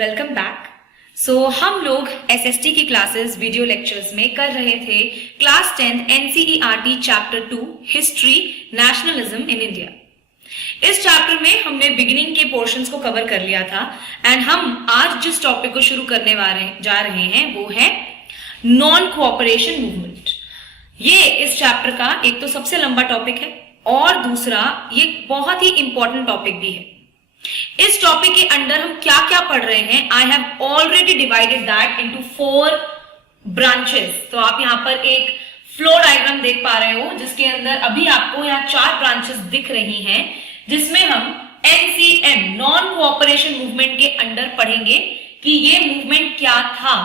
Welcome back. हम लोग SST की क्लासेस वीडियो लेक्चर्स में कर रहे थे class 10 NCERT chapter 2 history nationalism in India. इस चैप्टर में हमने बिगिनिंग के पोर्शंस को कवर कर लिया था एंड हम आज जिस टॉपिक को शुरू करने जा रहे हैं वो है नॉन कोऑपरेशन मूवमेंट। ये इस चैप्टर का एक तो सबसे लंबा टॉपिक है और दूसरा ये बहुत ही इंपॉर्टेंट टॉपिक भी है। इस टॉपिक के अंदर हम क्या क्या पढ़ रहे हैं, I have already divided that into 4 branches. तो आप यहां पर एक फ्लो डायग्राम देख पा रहे हो जिसके अंदर अभी आपको यहाँ 4 ब्रांचेस दिख रही हैं, जिसमें हम एनसीएम नॉन कोऑपरेशन मूवमेंट के अंदर पढ़ेंगे कि ये मूवमेंट क्या था,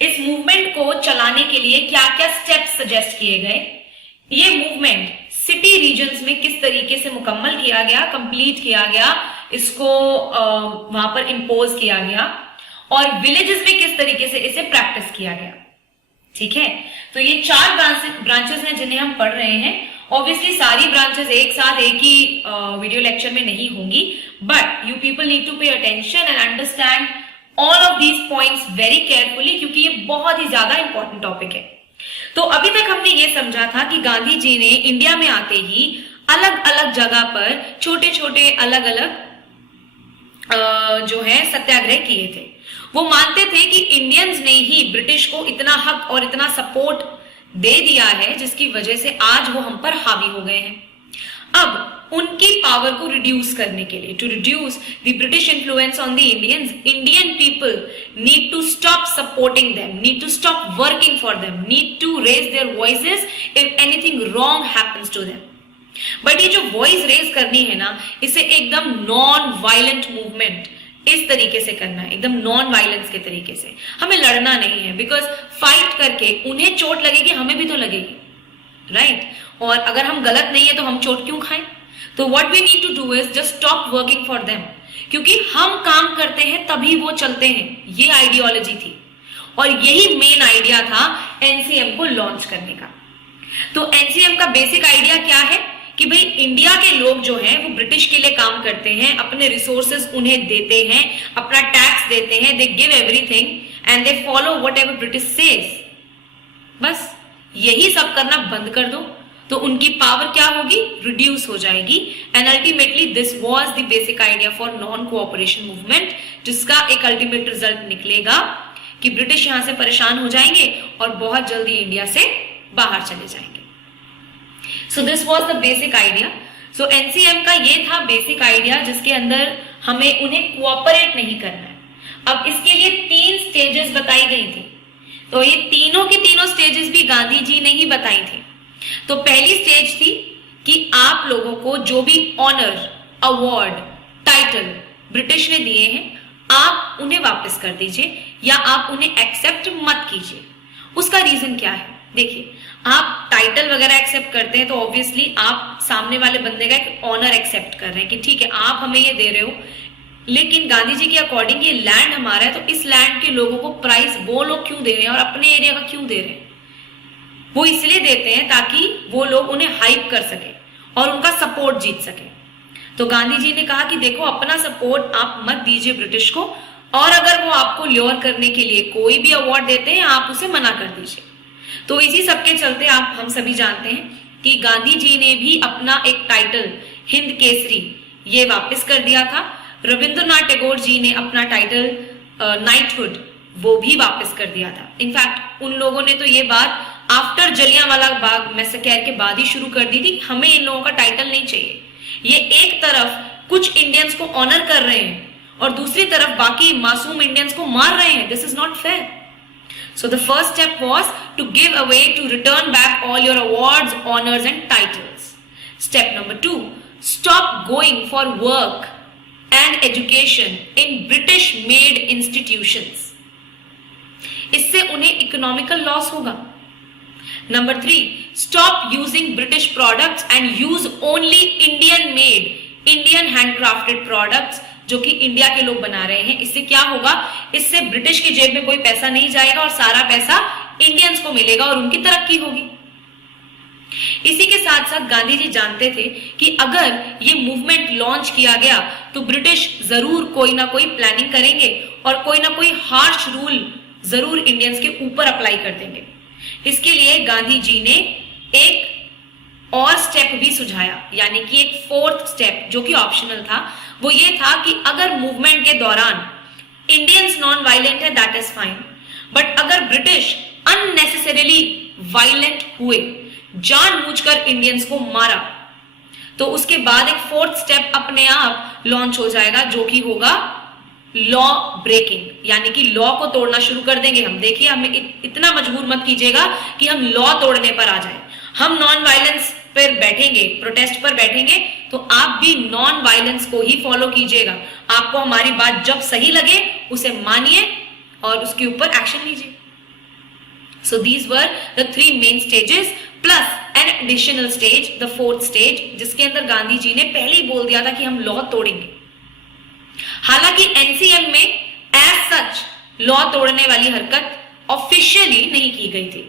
इस मूवमेंट को चलाने के लिए क्या क्या स्टेप्स सजेस्ट किए गए, ये मूवमेंट सिटी रीजन्स में किस तरीके से मुकम्मल किया गया, कंप्लीट किया गया, इसको वहां पर इंपोज किया गया और विलेजेस में किस तरीके से इसे प्रैक्टिस किया गया। ठीक है, तो ये 4 ब्रांचेस हैं जिन्हें हम पढ़ रहे हैं। ऑब्वियसली सारी ब्रांचेस एक साथ एक ही वीडियो लेक्चर में नहीं होंगी, but you people need to pay attention and understand all of these points very carefully, क्योंकि ये बहुत ही ज्यादा इंपॉर्टेंट टॉपिक है। तो अभी तक हमने ये समझा था कि गांधी जी ने इंडिया में आते ही अलग अलग जगह पर छोटे छोटे अलग अलग जो है सत्याग्रह किए थे। वो मानते थे कि इंडियंस ने ही ब्रिटिश को इतना हक और इतना सपोर्ट दे दिया है जिसकी वजह से आज वो हम पर हावी हो गए हैं। अब उनकी पावर को रिड्यूस करने के लिए, to reduce the British influence on the Indians, Indian people need to stop supporting them, need to stop working for them, need to raise their voices if anything wrong happens to them. But ये जो voice raise करनी है ना, इसे एकदम non violent movement इस तरीके से करना है, एकदम नॉन वायलेंस के तरीके से। हमें लड़ना नहीं है, बिकॉज फाइट करके उन्हें चोट लगेगी, हमें भी तो लगेगी, राइट? और अगर हम गलत नहीं है तो हम चोट क्यों खाएं? तो what we need to do is just stop working for them, क्योंकि हम काम करते हैं तभी वो चलते हैं। ये आइडियोलॉजी थी और यही मेन आइडिया था एनसीएम को लॉन्च करने का। तो एनसीएम का बेसिक आइडिया क्या है कि भाई इंडिया के लोग जो हैं वो ब्रिटिश के लिए काम करते हैं, अपने रिसोर्सेज उन्हें देते हैं, अपना टैक्स देते हैं, they give everything and they follow whatever British says. बस यही सब करना बंद कर दो तो उनकी पावर क्या होगी, रिड्यूस हो जाएगी। And ultimately this was the basic idea for non cooperation movement, जिसका एक अल्टीमेट रिजल्ट निकलेगा कि ब्रिटिश यहां से परेशान हो जाएंगे और बहुत जल्दी इंडिया से बाहर चले जाएंगे। So this was the basic idea. So NCM का ये था बेसिक आइडिया, जिसके अंदर हमें उन्हें कोऑपरेट नहीं करना है। अब इसके लिए 3 स्टेजेस बताई गई थी, तो ये तीनों की तीनों स्टेजेस भी गांधी जी ने ही बताई थी। तो पहली स्टेज थी कि आप लोगों को जो भी ऑनर, अवार्ड, टाइटल ब्रिटिश ने दिए हैं, आप उन्हें वापस कर दीजिए या आप उन्हें एक्सेप्ट मत कीजिए। उसका रीजन क्या है? देखिए, आप टाइटल वगैरह एक्सेप्ट करते हैं तो ऑब्वियसली आप सामने वाले बंदे का एक ऑनर एक्सेप्ट कर रहे हैं कि ठीक है आप हमें ये दे रहे हो, लेकिन गांधी जी के अकॉर्डिंग ये लैंड हमारा है, तो इस लैंड के लोगों को प्राइस वो लोग क्यों दे रहे हैं और अपने एरिया का क्यों दे रहे हैं? वो इसलिए देते हैं ताकि वो लोग उन्हें हाइप कर सके और उनका सपोर्ट जीत सके। तो गांधी जी ने कहा कि देखो, अपना सपोर्ट आप मत दीजिए ब्रिटिश को, और अगर वो आपको ल्योर करने के लिए कोई भी अवार्ड देते हैं आप उसे मना कर दीजिए। तो इसी सबके चलते हम सभी जानते हैं कि गांधी जी ने भी अपना एक टाइटल हिंद केसरी ये वापस कर दिया था। रविंद्रनाथ टैगोर जी ने अपना टाइटल नाइटहुड वो भी वापस कर दिया था। इनफैक्ट उन लोगों ने तो ये बात आफ्टर जलियांवाला बाग मैसेकर के बाद ही शुरू कर दी थी, हमें इन लोगों का टाइटल नहीं चाहिए। ये एक तरफ कुछ इंडियंस को ऑनर कर रहे हैं और दूसरी तरफ बाकी मासूम इंडियंस को मार रहे हैं। This is not fair. So the first step was to give away, to return back all your awards, honors and titles. Step number 2, stop going for work and education in British made institutions. इससे उन्हें economical loss होगा। Number 3, stop using British products and use only Indian made, Indian handcrafted products जो कि India के लोग बना रहे हैं। इससे क्या होगा, इससे ब्रिटिश की जेब में कोई पैसा नहीं जाएगा और सारा पैसा इंडियंस को मिलेगा और उनकी तरक्की होगी। इसी के साथ साथ गांधी जी जानते थे कि अगर ये मूवमेंट लॉन्च किया गया तो ब्रिटिश जरूर कोई ना कोई प्लानिंग करेंगे और कोई ना कोई हार्श रूल जरूर इंडियंस के ऊपर अप्लाई कर देंगे। इसके लिए गांधी जी ने एक और स्टेप भी सुझाया, यानी कि एक फोर्थ स्टेप जो कि ऑप्शनल था। वो ये था कि अगर मूवमेंट के दौरान इंडियंस नॉन वायलेंट है दैट इज फाइन, बट अगर ब्रिटिश अननेसेसरीली वायलेंट हुए, जानबूझकर इंडियंस को मारा, तो उसके बाद एक फोर्थ स्टेप अपने आप लॉन्च हो जाएगा जो कि होगा लॉ ब्रेकिंग, यानी कि लॉ को तोड़ना शुरू कर देंगे हम। देखिए, हमें इतना मजबूर मत कीजिएगा कि हम लॉ तोड़ने पर आ जाए। हम नॉन वायलेंस पर बैठेंगे, प्रोटेस्ट पर बैठेंगे, तो आप भी नॉन वायलेंस को ही फॉलो कीजिएगा। आपको हमारी बात जब सही लगे उसे मानिए और उसके ऊपर एक्शन लीजिए। So these were the three main stages plus an additional stage, the fourth stage, जिसके अंदर गांधी जी ने पहले ही बोल दिया था कि हम लॉ तोड़ेंगे। हालांकि एनसीएम में एज सच लॉ तोड़ने वाली हरकत ऑफिशियली नहीं की गई थी।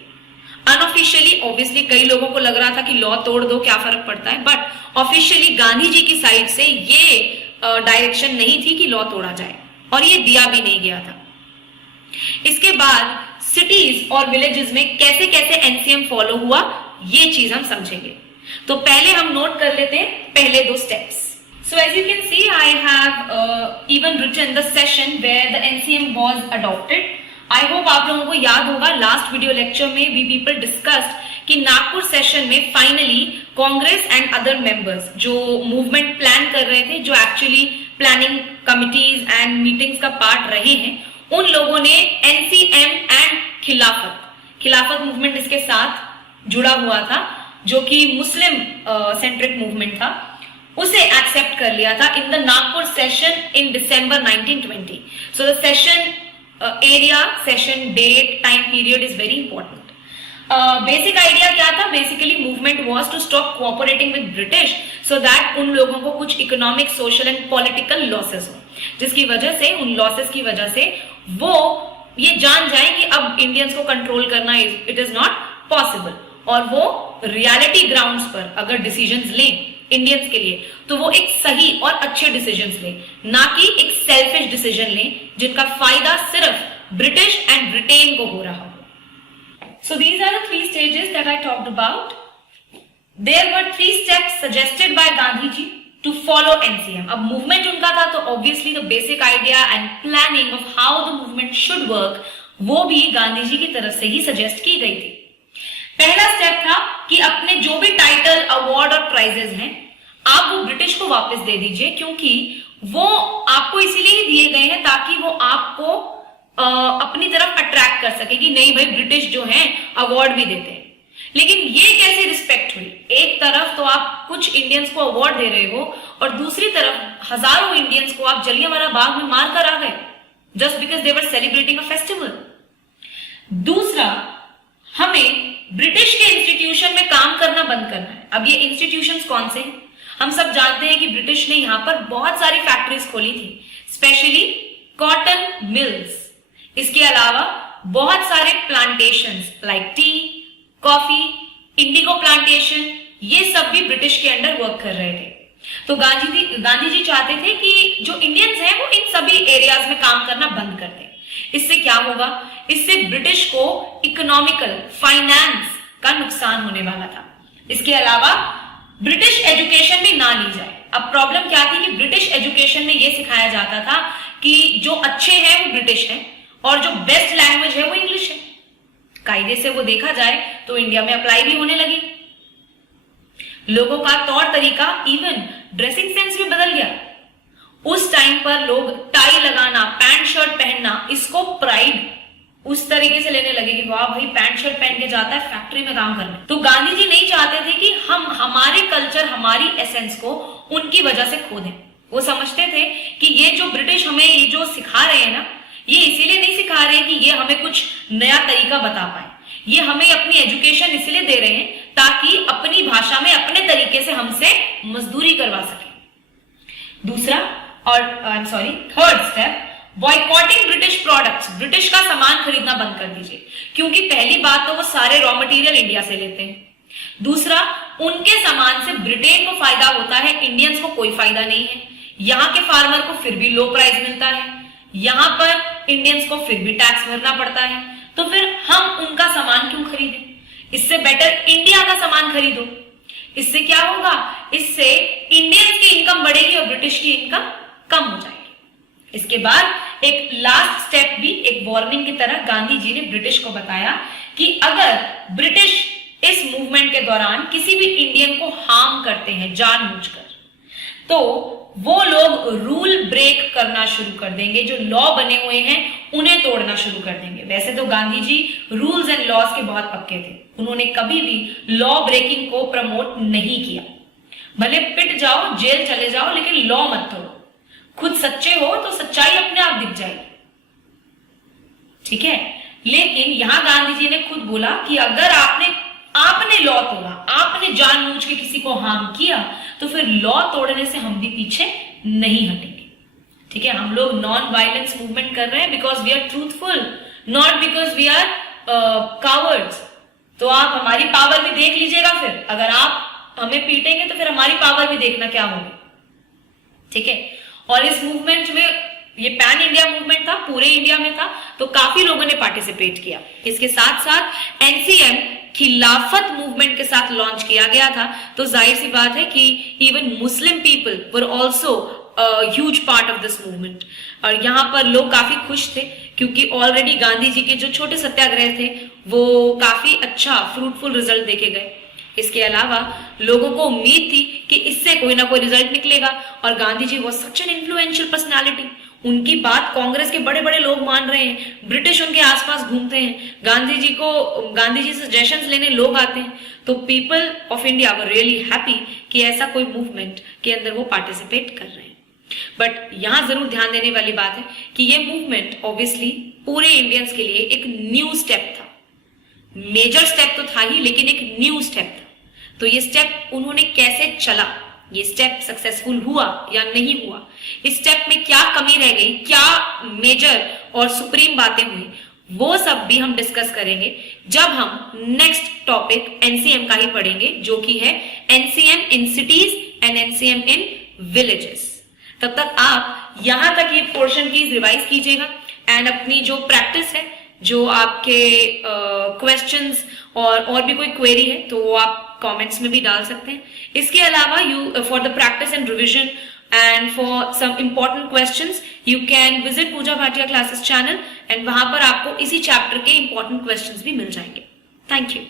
अनऑफिशियली ऑब्वियसली कई लोगों को लग रहा था कि लॉ तोड़ दो, क्या फर्क पड़ता है, बट ऑफिशियली गांधी जी की साइड से ये डायरेक्शन नहीं थी कि लॉ तोड़ा जाए, और ये दिया भी नहीं गया था। इसके बाद सिटीज और विलेजेस में कैसे कैसे एनसीएम फॉलो हुआ, ये चीज हम समझेंगे। तो पहले हम नोट कर लेते हैं पहले दो steps. So as you can see I have even written the session where the NCM was adopted. I hope आप लोगों को याद होगा, लास्ट वीडियो लेक्चर में वी पीपल डिस्कस्ड कि नागपुर सेशन में finally Congress and other members जो मूवमेंट प्लान कर रहे थे, जो actually planning committees and meetings का पार्ट रहे हैं, उन लोगों ने एनसीएम एंड खिलाफत मूवमेंट इसके साथ जुड़ा हुआ था, जो कि मुस्लिम सेंट्रिक मूवमेंट था, उसे एक्सेप्ट कर लिया था in the Nagpur session in December 1920। So the session area, session date, time period is very important. Basic idea क्या था? Basically movement was to stop cooperating with British so that उन लोगों को कुछ economic, social and political losses हो, जिसकी वजह से, उन लॉसेस की वजह से वो ये जान जाए कि अब इंडियंस को कंट्रोल करना इट इज नॉट पॉसिबल, और वो रियलिटी ग्राउंड्स पर अगर डिसीजंस लें इंडियंस के लिए तो वो एक सही और अच्छे डिसीजंस लें, ना कि एक सेल्फिश डिसीजन लें जिनका फायदा सिर्फ ब्रिटिश एंड ब्रिटेन को हो रहा हो। So these are the three stages that I talked about. There were three steps suggested by Gandhi ji to follow NCM. अब मूवमेंट उनका था तो obviously the basic idea and planning of how the movement should work वो भी गांधी जी की तरफ से ही suggest की गई थी। पहला स्टेप था कि अपने जो भी टाइटल, अवार्ड और प्राइजेस हैं आप वो ब्रिटिश को वापस दे दीजिए, क्योंकि वो आपको इसीलिए ही दिए गए हैं ताकि वो आपको अपनी तरफ अट्रैक्ट कर सके कि नहीं भाई ब्रिटिश जो हैं अवार्ड भी देते हैं। लेकिन ये कैसे रिस्पेक्ट हुई? एक तरफ तो आप कुछ इंडियंस को अवार्ड दे रहे हो और दूसरी तरफ हजारों इंडियंस को आप जलियांवाला बाग में मार कर आ गए just because they were celebrating a festival. दूसरा, हमें ब्रिटिश के इंस्टीट्यूशन में काम करना बंद करना है। अब ये इंस्टीट्यूशंस कौन से हैं? हम सब जानते हैं कि ब्रिटिश ने यहाँ पर बहुत सारी फैक्ट्रीज खोली थी, स्पेशली कॉटन मिल्स। इसके अलावा बहुत सारे plantations like T, coffee, Indigo plantation, ये सब भी ब्रिटिश के अंडर वर्क कर रहे थे। तो गांधी जी चाहते थे कि जो इंडियंस हैं वो इन सभी एरियाज में काम करना बंद कर दें। इससे क्या होगा? इससे ब्रिटिश को इकोनॉमिकल, फाइनेंस का नुकसान होने वाला था। इसके अलावा ब्रिटिश एजुकेशन भी ना ली जाए। अब प्रॉब्लम क्या थी कि ब्रिटिश एजुकेशन में यह सिखाया जाता था कि जो अच्छे हैं वो ब्रिटिश हैं और जो बेस्ट लैंग्वेज है वो इंग्लिश है। कायदे से वो देखा जाए तो इंडिया में अप्लाई भी होने लगी। लोगों का तौर तरीका, इवन ड्रेसिंग सेंस भी बदल गया। उस टाइम पर लोग टाई लगाना, पैंट शर्ट पहनना, इसको प्राइड उस तरीके से लेने लगे कि वाह भाई पैंट शर्ट पहन के जाता है फैक्ट्री में काम करने। तो गांधी जी नहीं चाहते थे कि हम हमारे कल्चर, हमारी एसेंस को उनकी वजह से खो दें। वो समझते थे कि ये जो ब्रिटिश हमें ये जो सिखा रहे हैं ना, ये इसीलिए नहीं सिखा रहे हैं कि ये हमें कुछ नया तरीका बता पाए। ये हमें अपनी एजुकेशन इसलिए दे रहे हैं ताकि अपनी भाषा में, अपने तरीके से हमसे मजदूरी करवा सके। दूसरा और third step, boycotting British products. British का सामान खरीदना बंद कर दीजिए, क्योंकि पहली बात तो वो सारे रॉ मटेरियल इंडिया से लेते हैं। दूसरा, उनके सामान से ब्रिटेन को फायदा होता है, इंडियंस को कोई फायदा नहीं है। यहां के फार्मर को फिर भी लो प्राइस मिलता है, यहां पर इंडियंस को फिर भी टैक्स भरना पड़ता है, तो फिर हम उनका सामान क्यों खरीदें? इससे बेटर इंडिया का सामान खरीदो। इससे क्या होगा? इससे इंडियंस की इनकम बढ़ेगी और ब्रिटिश की इनकम कम हो जाएगी। इसके बाद एक लास्ट स्टेप भी एक वार्निंग की तरह गांधी जी ने ब्रिटिश को बताया कि अगर ब्रिटिश इस मूवमेंट के दौरान किसी भी इंडियन को हार्म करते हैं जानबूझकर, तो वो लोग रूल ब्रेक करना शुरू कर देंगे, जो लॉ बने हुए हैं उन्हें तोड़ना शुरू कर देंगे। वैसे तो Gandhi ji rules and laws के बहुत पक्के थे, उन्होंने कभी भी लॉ ब्रेकिंग को प्रमोट नहीं किया। भले पिट जाओ, जेल चले जाओ, लेकिन लॉ मत तोड़ो। खुद सच्चे हो तो सच्चाई अपने आप दिख जाएगी, ठीक है। लेकिन यहां गांधी जी ने खुद बोला कि अगर आपने लॉ तोड़ा, आपने जानबूझ के किसी को हार्म किया, तो फिर लॉ तोड़ने से हम भी पीछे नहीं हटेंगे, ठीक है। हम लोग नॉन वायलेंस मूवमेंट कर रहे हैं because we are truthful, not because we are cowards. तो आप हमारी पावर भी देख लीजिएगा, फिर अगर आप हमें पीटेंगे तो फिर हमारी पावर भी देखना क्या होगी, ठीक है। और इस मूवमेंट में, ये पैन इंडिया मूवमेंट था, पूरे इंडिया में था, तो काफी लोगों ने पार्टिसिपेट किया। इसके साथ साथ एनसीएम खिलाफत मूवमेंट के साथ लॉन्च किया गया था, तो जाहिर सी बात है कि even Muslim people were also huge part of this movement. और यहाँ पर लोग काफी खुश थे क्योंकि ऑलरेडी गांधी जी के जो छोटे सत्याग्रह थे वो काफी अच्छा फ्रूटफुल रिजल्ट देके गए। इसके अलावा लोगों को उम्मीद थी कि इससे कोई ना कोई रिजल्ट निकलेगा, और Gandhi ji was such an influential personality. उनकी बात कांग्रेस के बड़े बड़े लोग मान रहे हैं, ब्रिटिश उनके आसपास घूमते हैं, गांधी जी सजेशंस लेने लोग आते हैं, तो people of India were really happy कि ऐसा कोई मूवमेंट के अंदर वो पार्टिसिपेट कर रहे हैं। बट यहां जरूर ध्यान देने वाली बात है कि ये मूवमेंट ऑब्वियसली पूरे इंडियंस के लिए एक न्यू स्टेप था। मेजर स्टेप तो था ही, लेकिन एक न्यू स्टेप था। तो ये स्टेप उन्होंने कैसे चला, ये स्टेप सक्सेसफुल हुआ या नहीं हुआ, इस स्टेप में क्या कमी रह गई, क्या मेजर और सुप्रीम बातें हुई, वो सब भी हम डिस्कस करेंगे जब हम नेक्स्ट टॉपिक एनसीएम का ही पढ़ेंगे, जो कि है NCM in cities and NCM in villages. तब तक आप यहां तक ये पोर्शन की रिवाइज कीजिएगा एंड अपनी जो प्रैक्टिस है, जो आपके क्वेश्चंस और भी कोई क्वेरी है तो वो आप कमेंट्स में भी डाल सकते हैं। इसके अलावा you for the practice and revision and for some important questions you can visit Pooja Bhatia classes channel, and वहां पर आपको इसी चैप्टर के इंपॉर्टेंट क्वेश्चंस भी मिल जाएंगे। Thank you.